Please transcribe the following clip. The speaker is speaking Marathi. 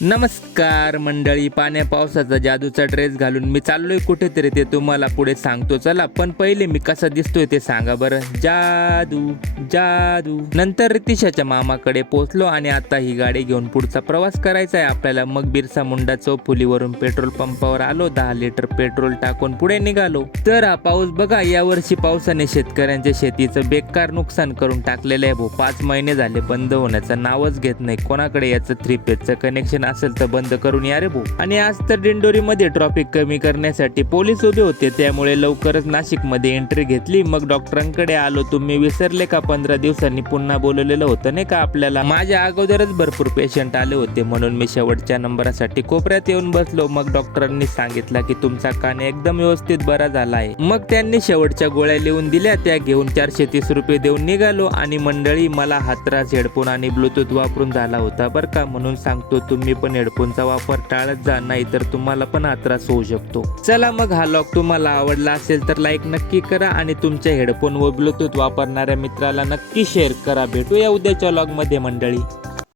नमस्कार मंडळी, पाण्या पावसाचा जादूचा ड्रेस घालून मी चाललोय कुठेतरी, ते तुम्हाला पुढे सांगतो. चला, पण पहिले मी कसा दिसतोय ते सांगा बरं. जादू जादू. नंतर रितिशाच्या मामाकडे पोहोचलो आणि आता ही गाडी घेऊन पुढचा प्रवास करायचा आहे आपल्याला. मग बिरसा मुंडा चौफुलीवरून पेट्रोल पंपावर आलो, 10 लिटर पेट्रोल टाकून पुढे निघालो. तर हा पाऊस बघा, यावर्षी पावसाने शेतकऱ्यांच्या शेतीचं बेकार नुकसान करून टाकलेलं आहे भाऊ. 5 महिने झाले बंद होण्याचं नावच घेत नाही. कोणाकडे याचं 3 फेजचं कनेक्शन असेल तर बंद करून या रे भाऊ. आणि आज तर दिंडोरीमध्ये ट्रॅफिक कमी करण्यासाठी पोलीस उभे होते, त्यामुळे लवकरच नाशिकमध्ये एंट्री घेतली. मग डॉक्टरांकडे आलो. तुम्ही विसरले का 15 दिवसांनी पुन्हा बोलवलेलं होतं नाही का आपल्याला? माझ्या अगोदरच भरपूर पेशंट आले होते, म्हणून मी शेवटच्या नंबरासाठी कोपऱ्यात येऊन बसलो. मग डॉक्टरांनी सांगितलं की तुमचा कान एकदम व्यवस्थित बरा झाला आहे. मग त्यांनी शेवटच्या गोळ्या लिहून दिल्या, त्या घेऊन 430 रुपये देऊन निघालो. आणि मंडळी, मला हातरास हेडफोन आणि ब्लूटूथ वापरून झाला होता बरं का, म्हणून सांगतो तुम्ही पण हेडफोनचा वापर टाळत जा, नाही तर तुम्हाला पण हा त्रास होऊ शकतो. चला मग, हा लॉग तुम्हाला आवडला असेल तर लाईक नक्की करा आणि तुमच्या हेडफोन व ब्लूटूथ वापरणाऱ्या मित्राला नक्की शेअर करा. भेटूया उद्याच्या लॉग मध्ये मंडळी.